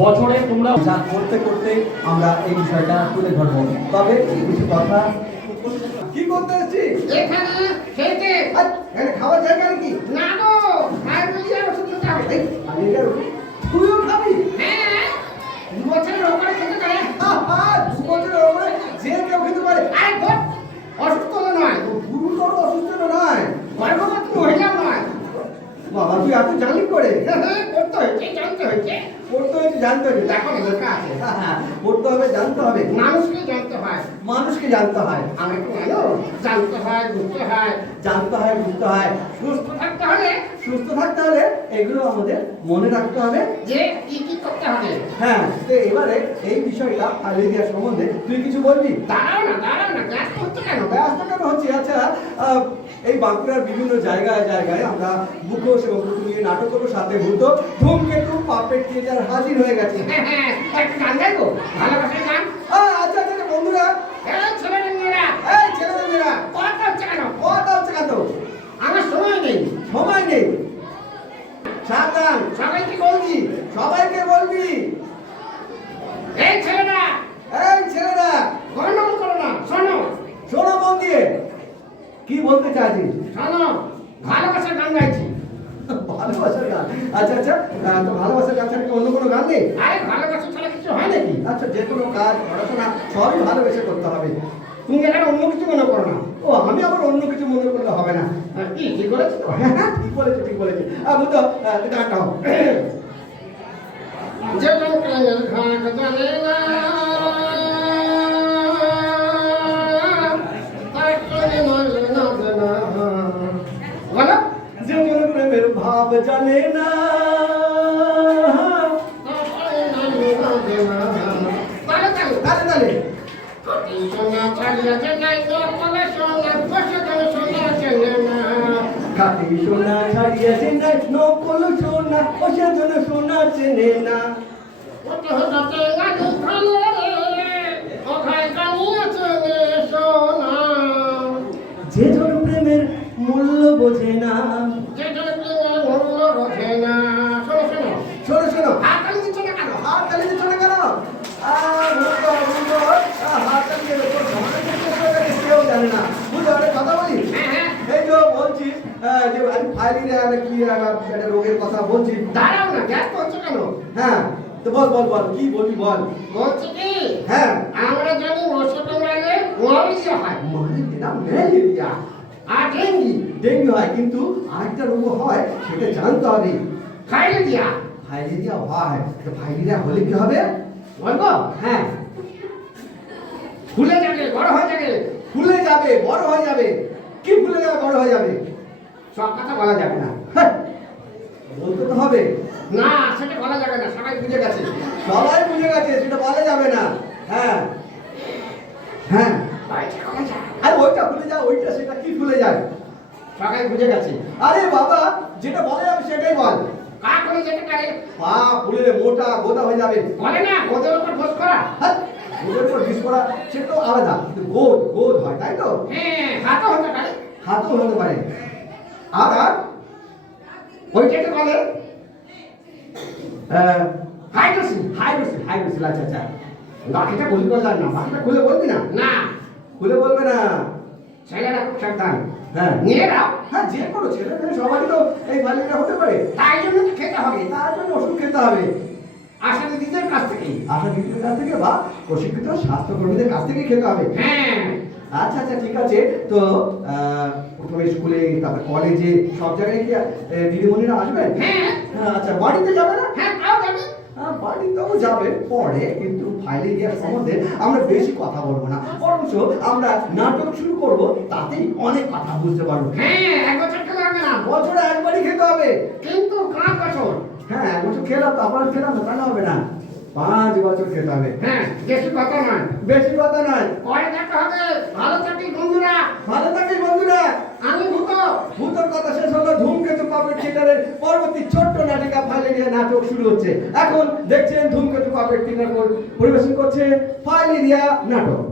বছরে তোমরা যা করতে করতে আমরা এই বিষয়টা তুলে ধরবো। তবে কিছু কথা কি করতে এসেছিস এখানে খেতে। এখানে খাওয়ার জায়গা নাকি না গো ওষুধ হবে। এই, আমি এটা তুইও খাবি? হ্যাঁ দু বছরের ওপরে খেতে পারে আহা, দু বছরের ওপরে যে কেউ খেতে পারে। আরে ধর অসুস্থ তো নয়। গুরুতর অসুস্থ নয়। গর্ভবতী মহিলা নয়। বাবা তুই এত জানি করে। হ্যাঁ, করতে হয়েছে জানতে হয়েছে পড়তে হয়েছে জানতে হবে দেখো লেখা আছে। হ্যাঁ, পড়তে হবে জানতে হবে। মানুষকে জানতে হয়। মানুষকে জানতে হয়। আমি তো জানতে হয় বুঝতে হয়। জানতে হয় বুঝতে হয়। সুস্থ থাকতে হলে সুস্থ থাকতে হলে এগুলো আমাদের মনে রাখতে হবে। যে কি কি করতে হবে। হ্যাঁ তো এবারে এই বিষয়টা আলিদিয়া সম্বন্ধে তুই কিছু বলবি? দাঁড়াও না দাঁড়াও না কেন? ব্যস্ত কেন হচ্ছে? আচ্ছা এই বাঁকুড়ার বিভিন্ন জায়গায় জায়গায় আমরা মুখোশ এবং নাটকেরও সাথে ভূত। ধূমকেতু পাপেট থিয়েটার হাজির হয়ে হ্যাঁ একটা গান গাইবো? ভালোবাসার গান? আহ, আচ্ছা আচ্ছা বন্ধুরা। এই ছেলেরা মেয়েরা। এই ছেলেদের মেয়েরা। কথা হচ্ছে কেন? কথা হচ্ছে কত আমার সময় নেই। সময় নেই। সাবধান। সবাইকে বলবি। এই ছেলেরা। এই ছেলেরা। গন্ডগোল করো না শোনো। শোনো মন দিয়ে কি বলতে চাইছিস? শোনো ভালোবাসার গান গাইছি। ভালোবাসার গান। আচ্ছা আচ্ছা তো ভালোবাসার গান ছাড়া অন্য কোনো গান নেই? আরে ভালোবাসা ছাড়া কিছু হয় নাকি? আচ্ছা যে কোনো কাজ পড়াশোনা সবই ভালোবেসে করতে হবে। তুমি এখানে অন্য কিছু মনে করো না। ও আমি আবার অন্য কিছু মনে করলে হবে না। আর কি কি করেছ তো? হ্যাঁ হ্যাঁ ঠিক বলেছ ঠিক বলেছ। আর বুঝতো গানটা হোক। যে জানে না তার প্রেমে মরলে না জানা। বলো যে মনে প্রেমের ভাব জানে না। কোটি সোনা ছাড়িয়া চেন্নাই তো কলে সোনা বসে গেলে সোনা চেনে না খাটি সোনা ছাড়িয়েছে নকল সোনা ও সেজন্য সোনা চেনে না। যে জন প্রেমের মূল্য বোঝে না যে জন প্রেমের মূল্য বোঝে না শোনো শোনো শোনো শোনো হাত তালি দিচ্ছ না কেন হাত তালি দিচ্ছ না কেন আহ, বুঝতে হবে, বুঝতে হবে। আহ, হাত তালি দেবে, তোর সমাজে কি করতে হবে কেউ জানে না বুঝতে হবে, কথা বলি হ্যাঁ হ্যাঁ এই যে বলছিস আহ, যে আমি কি একটা রোগের কথা বলছি। দাঁড়াও না গ্যাস করছ কেন? হ্যাঁ তো বল বল বল কি বল? বলছি কি? হ্যাঁ। আমরা জানি মশা কামড়ালে মরিয়া হয়। মালিকা ম্যালেরিয়া। আর ডেঙ্গি। ডেঙ্গু হয় কিন্তু আরেকটা রোগ হয় সেটা জানতে হবে। ফাইলেরিয়া হয় তো ফাইলেরিয়া হলে কি হবে? বলব? হ্যাঁ। ফুলে যাবে বড় হয়ে যাবে। ফুলে যাবে বড় হয়ে যাবে। কি ফুলে যাবে বড় হয়ে যাবে? সব কথা বলা যাবে না। হ্যাঁ, বলতে তো হবে। না সেটা বলা যাবে না সবাই বুঝে গেছে। সবাই বুঝে গেছে সেটা বলা যাবে না। হ্যাঁ হ্যাঁ? আর ওইটা ফুলে যায় ওইটা সেটা কি ফুলে যায়? সবাই বুঝে গেছে। আরে বাবা যেটা বলা যাবে সেটাই বল। কার করে যেতে পারে? পা ফুলে মোটা গোদা হয়ে যাবে। বলে না ওদের উপর ভোজ করা। হ্যাঁ, গোদের পর বিষ করা সেটা তো আলাদা। গোদ গোদ হয় তাই তো? হ্যাঁ হাতও হতে পারে। হাতও হতে পারে। আর আর? ওইটাকে বলে। আহ, হাইড্রোসিন হাইড্রোসিল হাইড্রোসিল আচ্ছা আচ্ছা। বাকিটা বলি বললাম না বাকিটা খুলে বলবি না? না খুলে বলবে না। ছেলেরা খুব সাবধান। হ্যাঁ মেয়েরাও হ্যাঁ যে কোনো ছেলে মেয়ে সবারই তো এই ফাইলিটা হতে পারে। তাই জন্য খেতে হবে। তার জন্য ওষুধ খেতে হবে। আশা দিদিদের কাছ থেকেই। আশা দিদির কাছ থেকে বা প্রশিক্ষিত স্বাস্থ্যকর্মীদের কাছ থেকে খেতে হবে। হ্যাঁ আচ্ছা আচ্ছা ঠিক আছে। তো প্রথমে স্কুলে তারপর কলেজে সব জায়গায় কি দিদিমণিরা আসবেন? হ্যাঁ। হ্যাঁ, আচ্ছা বাড়িতে যাবে না? হ্যাঁ তাও যাবে। বাড়িতেও যাবে পরে কিন্তু ফাইলেরিয়ার সম্বন্ধে আমরা বেশি কথা বলব না। বরঞ্চ আমরা নাটক শুরু করব তাতেই অনেক কথা বুঝতে পারব। হ্যাঁ এক বছর খেলে হবে না। বছরে একবারই খেতে হবে। কিন্তু পাঁচ বছর? হ্যাঁ এক বছর খেলাম তারপর আর খেলাম না তাহলে হবে না। পাঁচ বছর খেতে হবে। হ্যাঁ বেশি কথা নয়। বেশি কথা নয়। পরে দেখা হবে। ভালো থাকি বন্ধুরা। ভালো বন্ধুরা। আমি ভূত। ভূতর কথা শেষ হলো ধূমকেতু পাপেট থিয়েটারের পরবর্তী ছোট্ট নাটিকা ফাইলেরিয়া নাটক শুরু হচ্ছে। এখন দেখছেন ধূমকেতু পাপেট থিয়েটার পরিবেশন করছে ফাইলেরিয়া নাটক।